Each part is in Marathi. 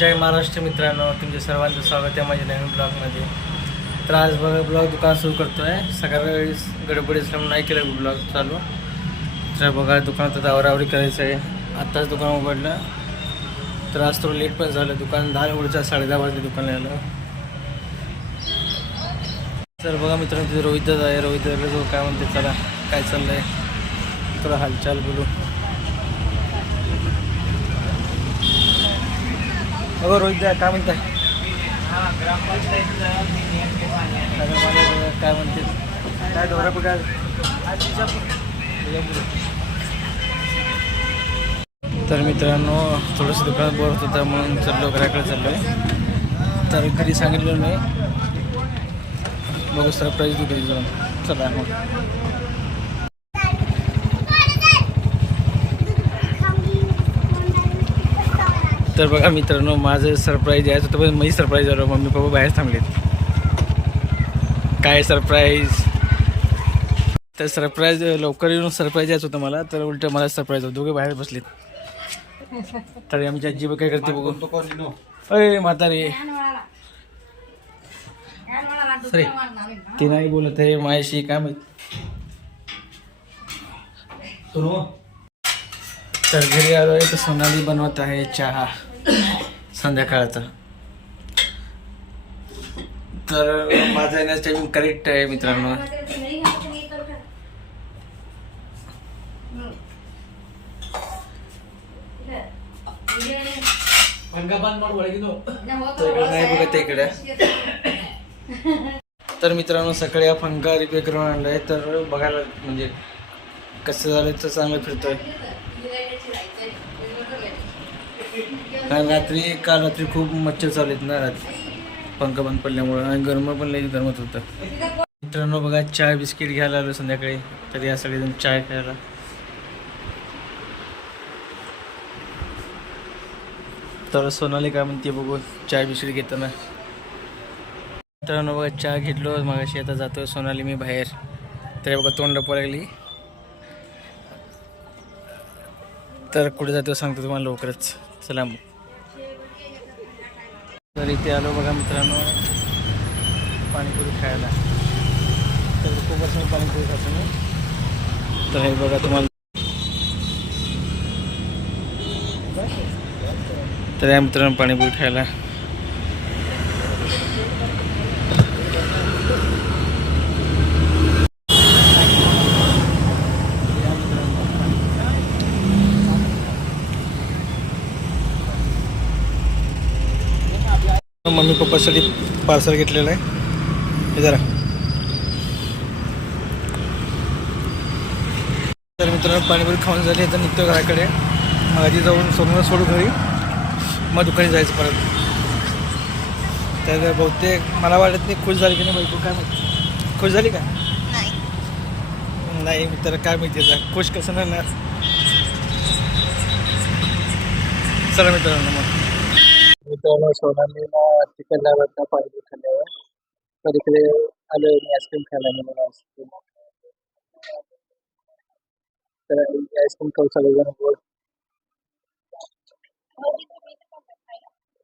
जय महाराष्ट्र मित्रांनो तुमच्या सर्वांचं स्वागत आहे माझ्या नवीन ब्लॉगमध्ये. तर आज बघा ब्लॉग दुकान सुरू करतो आहे सकाळी गडबडी असल्यामुळे नाही केलं ब्लॉग चालू. तर बघा दुकानात आता आवरावरी करायचं आहे. आत्ताच दुकान उघडलं. तर आज थोडं लेट पण झालं. दुकान दहा उघडच्या साडे दहा वाजले दुकान यायला. तर बघा मित्रांनो तिथे रोहितच आहे. रोहित जो काय म्हणते चला काय चाललं आहे थोडं हालचाल बोलू. अगं रोहित जा काय म्हणताय? काय म्हणते? काय दौरा कुठे तर मित्रांनो थोडंसं दुकानात बोर होत होतं म्हणून चाललो घराकडे चाललो आहे तर घरी सांगितलं नाही. बघू सर प्राईज घरी जाऊन. चला मग. तर बघा मित्रांनो माझं सरप्राईज यायचं होतं पण मी सरप्राईज झालो. मम्मी पप्पा बाहेर थांबलेत. काय सरप्राईज तर सरप्राईज लवकर येऊन सरप्राईज यायचं होतं मला तर उलट मला सरप्राईज होतं. दोघे बाहेर बसलेत. तर आमची आजी काय करते बघू. अरे म्हातारे. अरे ते नाही बोलत आहे माझ्याशी काय माहीत तर घरी आलो आहे तर सोनाली बनवत आहे चहा. संध्याकाळचा. तर माझा येण्याचं टायमिंग करेक्ट आहे मित्रांनो. तर नाही बघत इकडे. तर मित्रांनो सकाळी हा पंखा रिपेअर करून आणलाय. तर बघायला म्हणजे कसं झालं तर चांगलं फिरतोय. कारण रात्री काल रात्री खूप मच्छर चालू आहेत ना रात्री. पंखा बंद पडल्यामुळं आणि गरम पण लई गरमत होतं मित्रांनो बघा चाय बिस्किट घ्यायला आलो संध्याकाळी. तर या सगळेजण चाय खायला तर सोनाली काय म्हणते बघू चाय बिस्किट घेताना. मित्रांनो बघा चहा घेतलो मगाशी आता जातो सोनाली मी बाहेर. तर बघा तोंड लपवा लागली. तर कुठे जातो सांगतो तुम्हाला लवकरच. चला मग. तर इथे आलो बघा मित्रांनो. पाणीपुरी खायला. तर खूप असं पाणीपुरी खातो मी. तर हे बघा तुम्हाला. तर या मित्रांनो पाणीपुरी खायला. मम्मी पप्पासाठी पार्सल घेतलेलं आहे. हे जरा. तर मित्रांनो पाणीपुरी खाऊन झाली. तर निघतो घराकडे. मग आधी जाऊन सोडून सोडू घरी. मग दुकानी जायचं परत. तर बहुतेक मला वाटत नाही खुश झाली की नाही बायको काय माहिती खुश झाली का? नाही. तर काय माहिती खुश कसं नाही ना चला मित्रांनो मग. दोन सोनालीला चिकन लावता पाहिजे खाल्ल्यावर तर इकडे आलो मी आईस्क्रीम खायला म्हणून आईस्क्रीम तर आईस्क्रीम खाऊ सगळेजण गोड.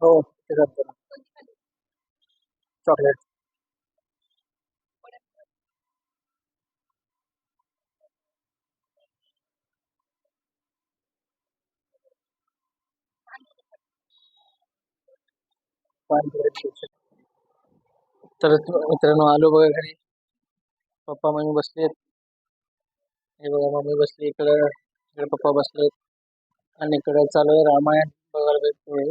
हो ते करतो ना. चॉकलेट. तर मित्रांनो आलो बघा घरी. पप्पा मम्मी बसलेत. हे बघा मम्मी बसली इकडं. इकडे पप्पा बसलेत. आणि इकडे चालू आहे रामायण बघायला भेटतोय.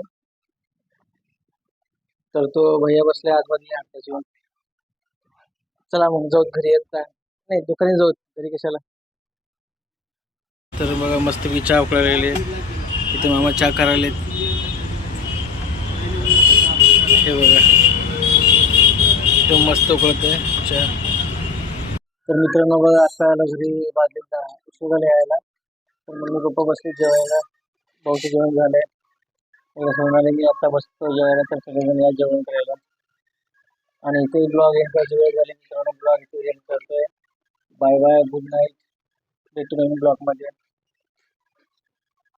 तर तो भैया बसले आतमध्ये आत्ताच येऊन चला मग जाऊ घरी येत काय नाही दुकानी जाऊ घरी कशाला? तर बघा मस्त मी चहा उकळायला गेले इथे मामा चहा करायला हे बघा. एकदम मस्त उकळत आहे. तर मित्रांनो बघा आता आला घरी वाजले दहा उशीर झाले यायला. तर मम्मी पप्पा बसले जेवायला. भाऊचं जेवण झालंय. सोनाली मी आता बसतो जेवायला तर सगळेजण या जेवण करायला. आणि इथे ब्लॉग एंड करायची वेळ झाली मित्रांनो. ब्लॉग इथे एंड करतोय. बाय बाय गुड नाईट भेटू नवीन ब्लॉगमध्ये